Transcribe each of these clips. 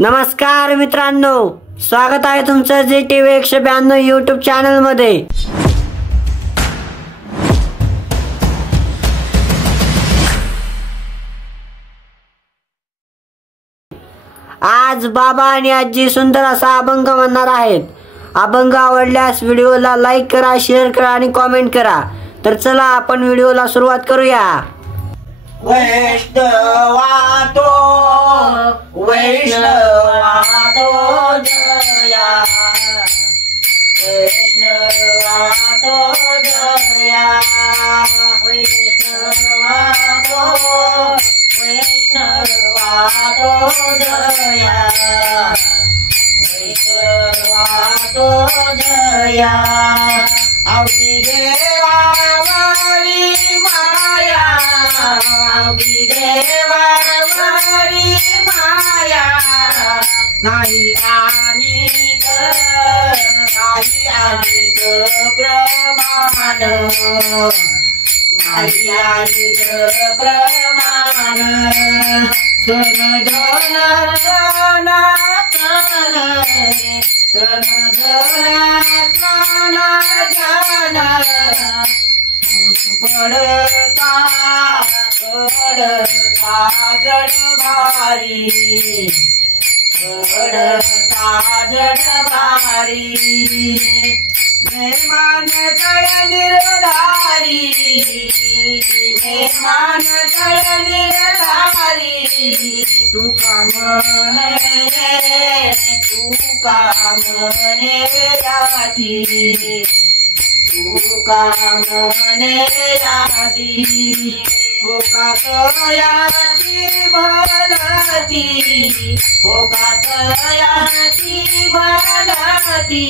नमस्कार मित्रांनो, स्वागत आहे तुमचं जी टीव्ही 192 यूट्यूब चॅनल मध्ये। आज बाबा आणि आजी सुंदर असा अभंग म्हणणार आहेत। अभंग आवडल्यास व्हिडिओला लाईक करा, शेअर करा आणि कमेंट करा। तर चला आपण व्हिडिओला सुरुवात करूया। वैष्णवातो जया, वैष्णवातो जया, वैष्णवातो जया, वैष्णवातो जया। अवघी देवावरी माया, अवघी देवावरी माया, नाही आणिक प्रमाण, नाही आणिक प्रमाण। तन धन तन तन, तन धन तन धन, पडता पडता जड भारी, पडता जड भारी। मेहमान तळ निर्धारी, मेहमान तळ निर्धारी, तुका म्हणे याती, तुका म्हणे याती। होकात याची भलती, होकात याची भलती,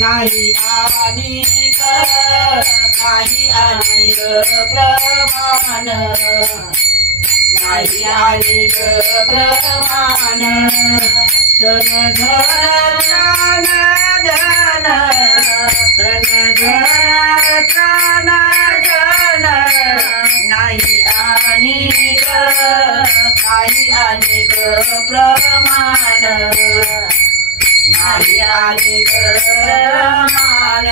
नाही आणिक, नाही आणिक प्रमाण, नाही आणिक प्रमाण। तन धन प्राण धन, तन धन प्राण धन, नाही आणिक, नाही आणिक प्रमाण, नाही आणिक प्रमाण।